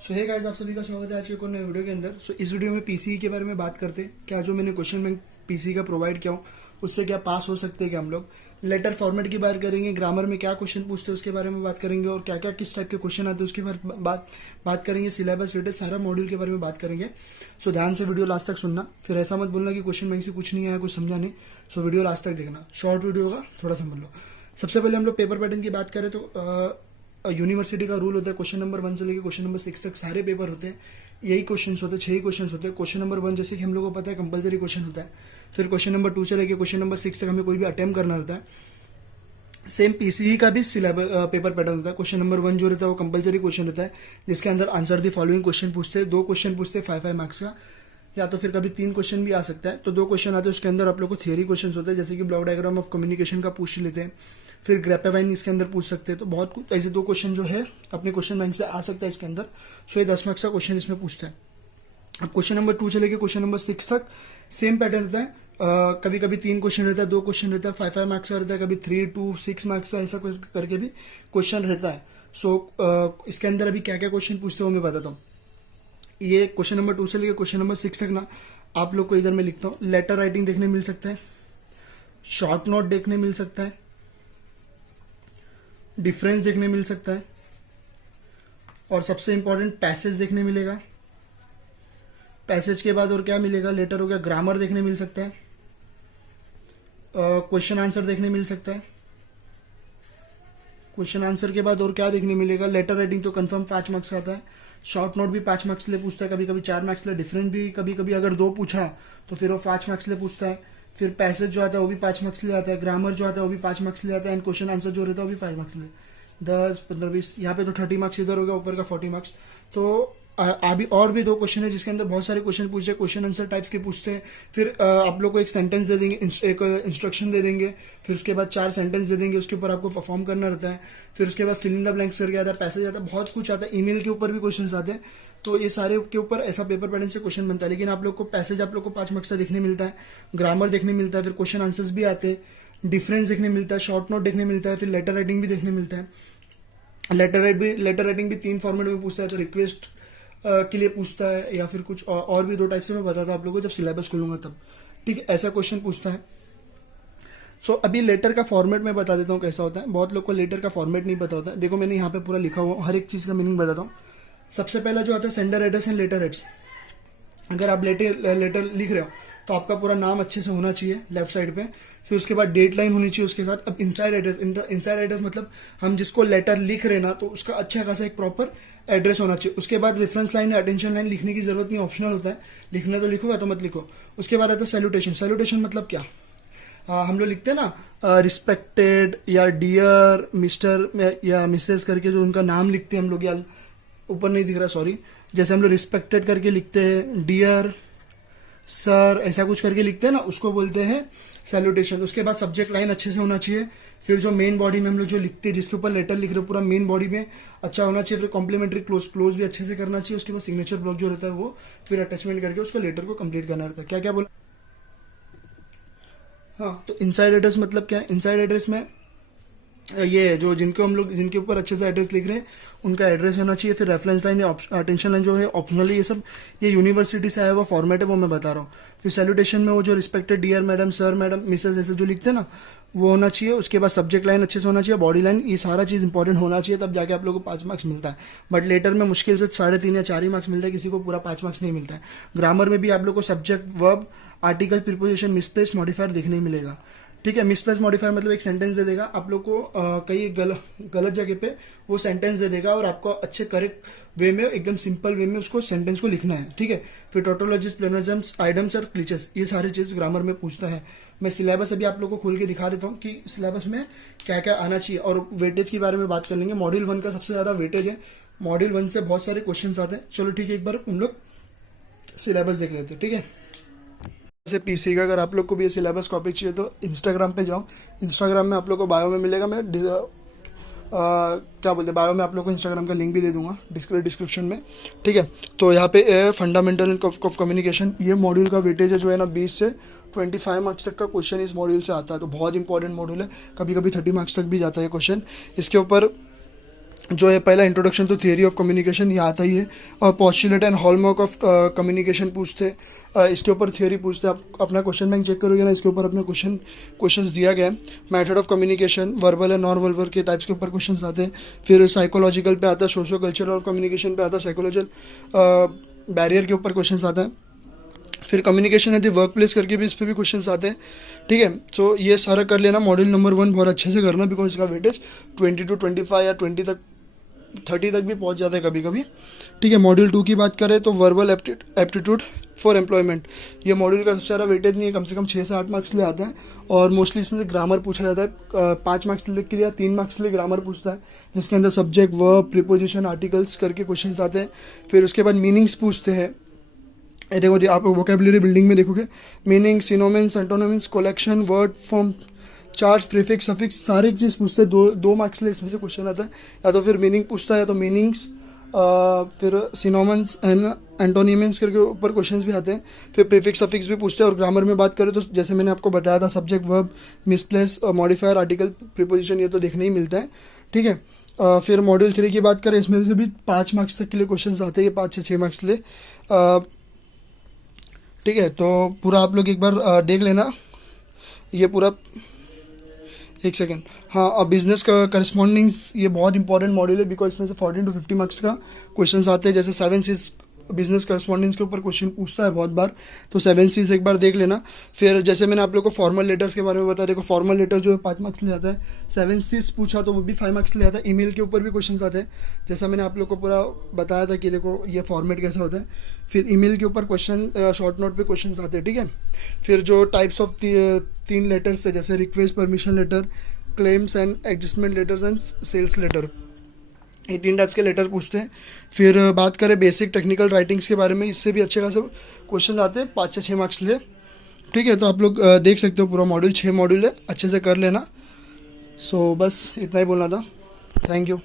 सो hey guys, आप सभी का स्वागत है आज के एक और नए वीडियो के अंदर। इस वीडियो में पीसी के बारे में बात करते हैं। क्या जो मैंने क्वेश्चन बैंक पीसी का प्रोवाइड किया हूँ उससे क्या पास हो सकते हैं क्या हम लोग। लेटर फॉर्मेट की बात करेंगे, ग्रामर में क्या क्वेश्चन पूछते हैं उसके बारे में बात करेंगे, और क्या क्या किस टाइप के क्वेश्चन आते हैं उसके बारे में बात करेंगे। सिलेबस रिलेटेड सारा मॉड्यूल के बारे में बात करेंगे। सो ध्यान से वीडियो लास्ट तक सुनना, फिर ऐसा मत बोलना कि क्वेश्चन बैंक से कुछ नहीं आया, कुछ समझा नहीं। सो वीडियो लास्ट तक देखना, शॉर्ट वीडियो होगा, थोड़ा समझ लो। सबसे पहले हम लोग पेपर पैटर्न की बात करें तो यूनिवर्सिटी का रूल होता है क्वेश्चन नंबर 1 से लेकर क्वेश्चन नंबर 6 तक सारे पेपर होते हैं। यही क्वेश्चंस होते हैं, 6 ही क्वेश्चंस होते हैं। क्वेश्चन नंबर 1 जैसे कि हम लोगों को पता है कंपलसरी क्वेश्चन होता है। फिर क्वेश्चन नंबर 2 से लेकर क्वेश्चन नंबर 6 तक हमें कोई भी अटेम्प्ट करना रहता है। सेम पीसीई का भी सिलेबस पेपर पैटर्न होता है। क्वेश्चन नंबर 1 जो रहता है वो कंपलसरी क्वेश्चन रहता है, जिसके अंदर आंसर दी फॉलोइंग क्वेश्चन पूछते हैं। 2 क्वेश्चन पूछते हैं 5-5 मार्क्स का, या तो फिर कभी 3 क्वेश्चन भी आ सकता है। तो 2 क्वेश्चन आते हैं, उसके अंदर आप लोग को थियरी क्वेश्चन होते हैं, जैसे कि ब्लॉक डायग्राम ऑफ कम्युनिकेशन का पूछ लेते हैं। फिर ग्रेपेवाइन इसके अंदर पूछ सकते हैं। तो बहुत कुछ ऐसे 2 क्वेश्चन जो है अपने क्वेश्चन बैंक से आ सकता है इसके अंदर। सो ये 10 मार्क्स का क्वेश्चन इसमें पूछता है। अब क्वेश्चन नंबर 2 से लेकर क्वेश्चन नंबर 6 तक सेम पैटर्न रहता है। कभी कभी 3 क्वेश्चन रहता है, 2 क्वेश्चन रहता है, 5-5 मार्क्स का रहता है, कभी 3-2-6 मार्क्स का, ऐसा कुछ करके भी क्वेश्चन रहता है। सो इसके अंदर अभी क्या क्या क्वेश्चन पूछते हो मैं बताता हूँ। ये क्वेश्चन नंबर 2 से लेकर क्वेश्चन नंबर 6 तक ना आप लोग को इधर मैं लिखता हूँ, लेटर राइटिंग देखने मिल सकता है, शॉर्ट नोट देखने मिल सकता है, डिफरेंस देखने मिल सकता है, और सबसे इंपॉर्टेंट पैसेज देखने मिलेगा। पैसेज के बाद और क्या मिलेगा, लेटर हो गया, ग्रामर देखने मिल सकता है, क्वेश्चन आंसर देखने मिल सकता है। क्वेश्चन आंसर के बाद और क्या देखने मिलेगा, लेटर राइटिंग तो कंफर्म 5 मार्क्स का आता है, शॉर्ट नोट भी 5 मार्क्स ले पूछता है, कभी कभी 4 मार्क्स ले, डिफरेंस भी कभी कभी अगर 2 पूछा तो फिर वो 5 मार्क्स ले पूछता है। फिर पैसेज जो आता है वो भी 5 मार्क्स ले आता है, ग्रामर जो आता है वो भी 5 मार्क्स ले आता है, एंड क्वेश्चन आंसर जो रहता है वो भी 5 मार्क्स ले। 10, 15, 20, यहाँ पे तो 30 मार्क्स इधर हो गया, ऊपर का 40 मार्क्स। तो अभी और भी 2 क्वेश्चन है जिसके अंदर बहुत सारे क्वेश्चन पूछे, क्वेश्चन आंसर टाइप्स के पूछते हैं। फिर आप लोग को एक सेंटेंस दे देंगे, एक इंस्ट्रक्शन दे देंगे, फिर उसके बाद 4 सेंटेंस दे देंगे, उसके ऊपर आपको परफॉर्म करना रहता है। फिर उसके बाद फिल इन द ब्लैंक्स करके आता है, पैसेज आता है, बहुत कुछ आता है। ईमेल के ऊपर भी क्वेश्चन आते हैं। तो ये सारे के ऊपर ऐसा पेपर पैटर्न से क्वेश्चन बनता है। लेकिन आप लोग को पैसेज आप लोग को 5 मार्क्स का देखने मिलता है, ग्रामर देखने मिलता है, फिर क्वेश्चन आंसर्स भी आते हैं, डिफरेंस देखने मिलता है, शॉर्ट नोट देखने मिलता है, फिर लेटर राइटिंग भी देखने मिलता है। लेटर राइटिंग भी 3 फॉर्मेट में पूछता है, तो रिक्वेस्ट के लिए पूछता है, या फिर कुछ और भी 2 टाइप से मैं बताता हूँ आप लोगों को जब सिलेबस खोलूंगा तब। ठीक है, ऐसा क्वेश्चन पूछता है। सो अभी लेटर का फॉर्मेट मैं बता देता हूँ कैसा होता है। बहुत लोग को लेटर का फॉर्मेट नहीं पता होता है। देखो मैंने यहाँ पे पूरा लिखा हुआ, हर एक चीज़ का मीनिंग बताता हूँ। सबसे पहला जो आता है sender address and later address. अगर आप लेटर लिख रहे हो तो आपका पूरा नाम अच्छे से होना चाहिए लेफ्ट साइड पे। फिर उसके बाद डेट लाइन होनी चाहिए उसके साथ। अब इनसाइड एड्रेस मतलब हम जिसको लेटर लिख रहे ना, तो उसका अच्छा खासा एक प्रॉपर एड्रेस होना चाहिए। उसके बाद रेफरेंस लाइन या अटेंशन लाइन लिखने की जरूरत नहीं, ऑप्शनल होता है, लिखना तो लिखो या तो मत लिखो। उसके बाद आता है सैल्यूटेशन। सैल्यूटेशन मतलब क्या, हम लोग लिखते हैं ना रिस्पेक्टेड या डियर मिस्टर या मिसेस करके, जो उनका नाम लिखते हैं हम लोग, या ऊपर नहीं दिख रहा सॉरी, जैसे हम लोग रिस्पेक्टेड करके लिखते हैं, डियर सर ऐसा कुछ करके लिखते हैं ना, उसको बोलते हैं सैल्यूटेशन। उसके बाद सब्जेक्ट लाइन अच्छे से होना चाहिए। फिर जो मेन बॉडी में हम लोग जो लिखते हैं, जिसके ऊपर लेटर लिख रहे हो, पूरा मेन बॉडी में अच्छा होना चाहिए। फिर कॉम्प्लीमेंट्री क्लोज भी अच्छे से करना चाहिए। उसके बाद सिग्नेचर ब्लॉक जो रहता है वो फिर अटैचमेंट करके उसको लेटर को कंप्लीट करना रहता है। क्या क्या बोला, हाँ। तो इनसाइड एड्रेस मतलब क्या है, इनसाइड एड्रेस में ये जो जिनको हम लोग जिनके ऊपर अच्छे से एड्रेस लिख रहे हैं उनका एड्रेस होना चाहिए। फिर रेफरेंस लाइन या अटेंशन लाइन जो है ऑप्शनली, ये सब ये यूनिवर्सिटी से आया हुआ फॉर्मेट है, वो मैं बता रहा हूँ। फिर सैल्यूटेशन में वो जो respected dear madam sir madam Mrs ऐसे जो लिखते हैं ना, वो होना चाहिए। उसके बाद सब्जेक्ट लाइन अच्छे से होना चाहिए, बॉडी लाइन, ये सारा चीज़ इंपॉर्टेंट होना चाहिए, तब जाके आप लोगों को 5 मार्क्स मिलता है। बट लेटर में मुश्किल से 3.5 या 4 ही मार्क्स मिलता है, किसी को पूरा 5 मार्क्स नहीं मिलता है। ग्रामर में भी आप लोग को subject verb article preposition misplace modifier देखने मिलेगा। ठीक है, मिसप्लेस मॉडिफायर मतलब एक सेंटेंस दे देगा आप लोग को, कई गलत जगह पे वो सेंटेंस दे देगा, और आपको अच्छे करेक्ट वे में, एकदम सिंपल वे में उसको सेंटेंस को लिखना है। ठीक है, फिर टोटोलॉजिस, प्लेनोजम्स, आइडम्स और क्लिचेस, ये सारी चीज़ ग्रामर में पूछता है। मैं सिलेबस अभी आप लोग को खोल के दिखा देता हूँ कि सिलेबस में क्या क्या आना चाहिए, और वेटेज के बारे में बात कर लेंगे। मॉड्यूल 1 का सबसे ज़्यादा वेटेज है, मॉड्यूल 1 से बहुत सारे क्वेश्चन आते हैं। चलो ठीक है, एक बार हम लोग सिलेबस देख लेते हैं। ठीक है, जैसे पीसी का अगर आप लोग को भी ये सिलेबस कॉपी चाहिए तो इंस्टाग्राम पे जाओ। इंस्टाग्राम में आप लोग को बायो में मिलेगा, मैं क्या बोलते हैं, बायो में आप लोग को इंस्टाग्राम का लिंक भी दे दूंगा डिस्क्रिप्शन में। ठीक है, तो यहाँ पे फंडामेंटल ऑफ कम्युनिकेशन, ये मॉड्यूल का वेटेज है जो है ना 20 से 25 मार्क्स तक का क्वेश्चन इस मॉड्यूल से आता है। तो बहुत इंपॉर्टेंट मॉड्यूल है, कभी कभी 30 मार्क्स तक भी जाता है क्वेश्चन इसके ऊपर। जो है पहला introduction to theory of communication, ये आता ही है। और postulate and hallmark of communication पूछते हैं, इसके ऊपर थियरी पूछते हैं। आप अपना क्वेश्चन बैंक चेक करोगे ना, इसके ऊपर अपना क्वेश्चंस दिया गया है। Method of communication, verbal and non verbal के टाइप्स के ऊपर क्वेश्चंस आते हैं। फिर साइकोलॉजिकल पे आता है, सोशो कल्चरल कम्युनिकेशन पे आता है, साइकोलॉजिकल बैरियर के ऊपर क्वेश्चंस आते हैं। फिर communication at the work place करके भी इस पर भी क्वेश्चंस आते हैं, ठीक है। सो ये सारा कर लेना। मॉड्यूल नंबर 1 बहुत अच्छे से करना, बिकॉज इसका वेटेज 20 to 25 या 20 तक 30 तक भी पहुंच जाता है कभी कभी, ठीक है। मॉड्यूल 2 की बात करें तो वर्बल एप्टीट्यूड फॉर एम्प्लॉयमेंट, ये मॉड्यूल का सबसे ज़्यादा वेटेज नहीं है, कम से कम 6 से 8 मार्क्स ले आता है। और मोस्टली इसमें ग्रामर पूछा जाता है, 5 मार्क्स लिख के या 3 मार्क्स लिए ग्रामर पूछता है, जिसके अंदर सब्जेक्ट, वर्ब, प्रीपोजिशन, आर्टिकल्स करके क्वेश्चन आते हैं। फिर उसके बाद मीनिंग्स पूछते हैं। ये देखो, आप वोकेबलरी बिल्डिंग में देखोगे, meaning, synonyms, antonyms, collection, word form, charge, prefix, suffix, सारी चीज़ पूछते हैं। दो मार्क्स लिए इसमें से क्वेश्चन आता है। या तो फिर मीनिंग पूछता है, या तो मीनिंग्स, फिर सिनोनिम्स एंड एंटोनिम्स करके ऊपर क्वेश्चंस भी आते हैं। फिर प्रीफिक्स, सफिक्स भी पूछते हैं। और ग्रामर में बात करें तो जैसे मैंने आपको बताया था, subject, verb, misplace, modifier, article, preposition, ये तो देखने ही मिलता है, ठीक है। फिर मॉड्यूल 3 की बात करें, इसमें से भी 5 मार्क्स तक के लिए क्वेश्चन आते हैं, 5 से 6 मार्क्स लिए, ठीक है। तो पूरा आप लोग एक बार देख लेना ये पूरा। एक सेकेंड, हाँ, अब बिजनेस का करस्पॉन्डिंग्स, ये बहुत इंपॉर्टेंट मॉड्यूल है, बिकॉज इसमें से 14 to 50 मार्क्स का क्वेश्चन आते हैं। जैसे 7 C's बिजनेस करस्पॉन्डिंग्स के ऊपर क्वेश्चन पूछता है बहुत बार, तो 7 C's एक बार देख लेना। फिर जैसे मैंने आप लोग को फॉर्मल लेटर्स के बारे में बताया, देखो फॉर्मल लेटर जो है 5 मार्क्स ले जाता है। 7 C's पूछा तो वो भी 5 मार्क्स ले जाता है। ईमेल के ऊपर भी क्वेश्चन आते हैं, जैसा मैंने आप लोग को पूरा बताया था कि देखो ये फॉर्मेट कैसा होता है। फिर ईमेल के ऊपर क्वेश्चन, शॉर्ट नोट पे क्वेश्चन आते हैं, ठीक है। फिर जो टाइप्स ऑफ 3 लेटर्स है, जैसे request, permission letter, claims and adjustment letters and sales letter, ये 3 टाइप्स के लेटर पूछते हैं। फिर बात करें बेसिक टेक्निकल राइटिंग्स के बारे में, इससे भी अच्छे खासे क्वेश्चन आते हैं, 5 से 6 मार्क्स ले, ठीक है। तो आप लोग देख सकते हो, पूरा मॉड्यूल 6 मॉड्यूल है, अच्छे से कर लेना। सो बस इतना ही बोलना था। Thank you.